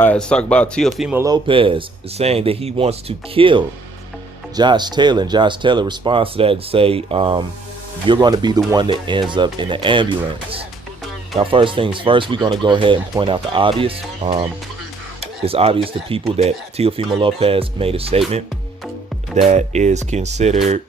All right, let's talk about Teofimo Lopez saying that he wants to kill Josh Taylor. And Josh Taylor responds to that and say, you're going to be the one that ends up in the ambulance. Now, first things first, we're going to go ahead and point out the obvious. It's obvious to people that Teofimo Lopez made a statement that is considered,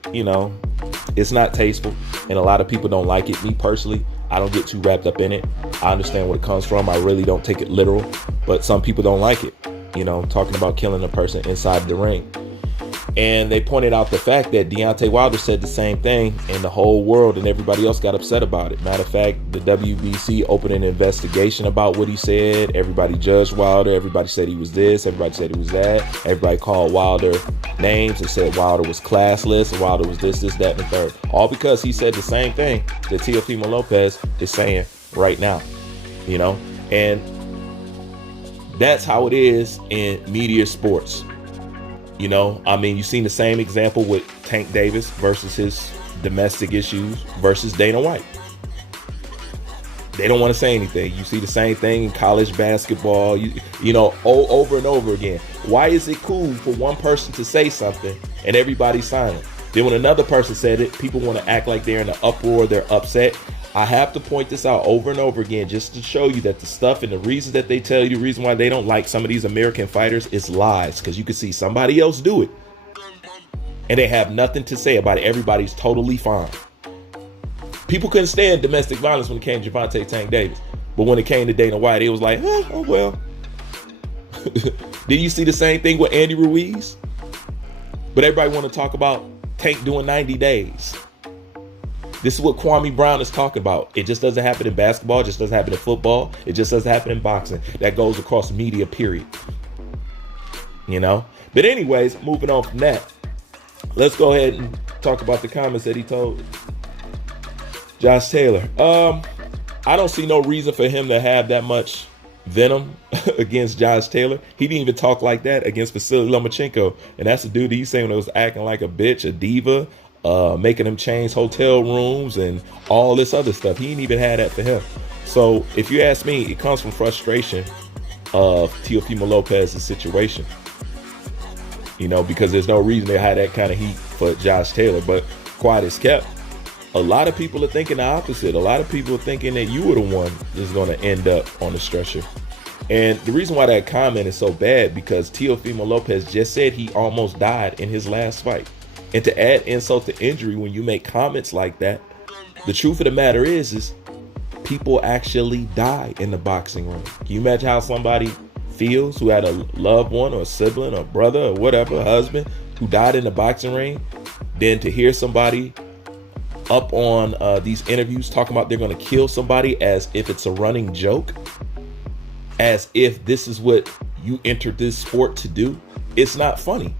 it's not tasteful. And a lot of people don't like it. Me personally, I don't get too wrapped up in it. I understand where it comes from. I really don't take it literal. But some people don't like it, talking about killing a person inside the ring. And they pointed out the fact that Deontay Wilder said the same thing, and the whole world and everybody else got upset about it. Matter of fact, the WBC opened an investigation about what he said. Everybody judged Wilder. Everybody said he was this. Everybody said he was that. Everybody called Wilder names and said Wilder was classless and Wilder was this, that, and the third. All because he said the same thing that Teofimo Lopez is saying right now, And that's how it is in media sports. You've seen the same example with Tank Davis versus his domestic issues versus Dana White. They don't want to say anything. You see the same thing in college basketball, over and over again. Why is it cool for one person to say something and everybody's silent? Then when another person said it, people want to act like they're in an uproar, they're upset. I have to point this out over and over again just to show you that the stuff and the reasons that they tell you, the reason why they don't like some of these American fighters is lies, because you can see somebody else do it and they have nothing to say about it. Everybody's totally fine. People couldn't stand domestic violence when it came to Gervonta Tank Davis, but when it came to Dana White, it was like, oh well. Did you see the same thing with Andy Ruiz? But everybody want to talk about Tank doing 90 days. This is what Kwame Brown is talking about. It just doesn't happen in basketball. It just doesn't happen in football. It just doesn't happen in boxing. That goes across media, period. But anyways, moving on from that, let's go ahead and talk about the comments that he told Josh Taylor. I don't see no reason for him to have that much venom against Josh Taylor. He didn't even talk like that against Vasily Lomachenko. And that's the dude that he's saying was acting like a bitch, a diva, making him change hotel rooms and all this other stuff. He didn't even have that for him. So if you ask me, it comes from frustration of Teofimo Lopez's situation, because there's no reason to have that kind of heat for Josh Taylor. But quiet as kept, a lot of people are thinking the opposite. A lot of people are thinking that you were the one that's going to end up on the stretcher. And the reason why that comment is so bad, because Teofimo Lopez just said he almost died in his last fight. And to add insult to injury when you make comments like that, the truth of the matter is people actually die in the boxing ring. Can you imagine how somebody feels who had a loved one or a sibling or brother or whatever, a husband, who died in the boxing ring? Then to hear somebody up on these interviews talking about they're going to kill somebody as if it's a running joke, as if this is what you entered this sport to do. It's not funny,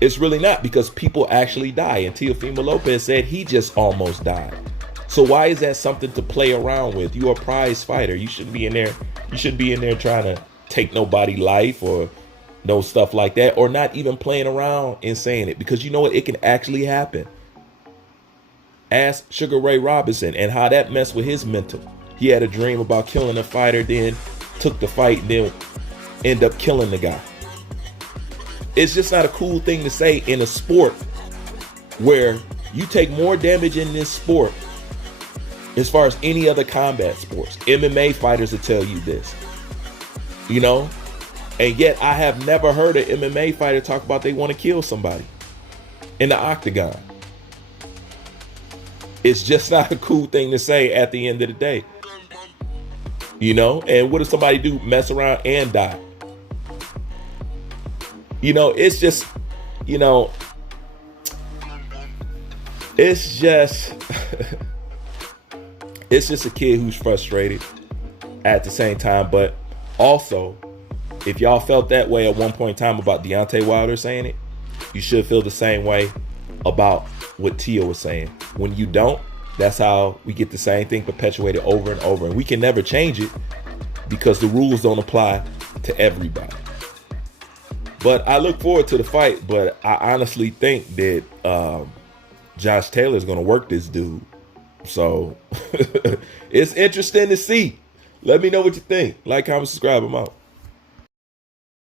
It's really not, because people actually die. And Teofimo Lopez said he just almost died. So why is that something to play around with? You're a prize fighter. You shouldn't be in there. You shouldn't be in there trying to take nobody's life or no stuff like that, or not even playing around and saying it, because you know what? It can actually happen. Ask Sugar Ray Robinson and how that messed with his mental. He had a dream about killing a fighter, then took the fight, and then end up killing the guy. It's just not a cool thing to say in a sport where you take more damage in this sport as far as any other combat sports. MMA fighters will tell you this, and yet I have never heard an MMA fighter talk about they want to kill somebody in the octagon. It's just not a cool thing to say at the end of the day, and what if somebody do? Mess around and die? It's just, it's just, it's just a kid who's frustrated at the same time. But also, if y'all felt that way at one point in time about Deontay Wilder saying it, you should feel the same way about what Teo was saying. When you don't, that's how we get the same thing perpetuated over and over. And we can never change it because the rules don't apply to everybody. But I look forward to the fight, but I honestly think that Josh Taylor is going to work this dude. So it's interesting to see. Let me know what you think. Like, comment, subscribe. I'm out.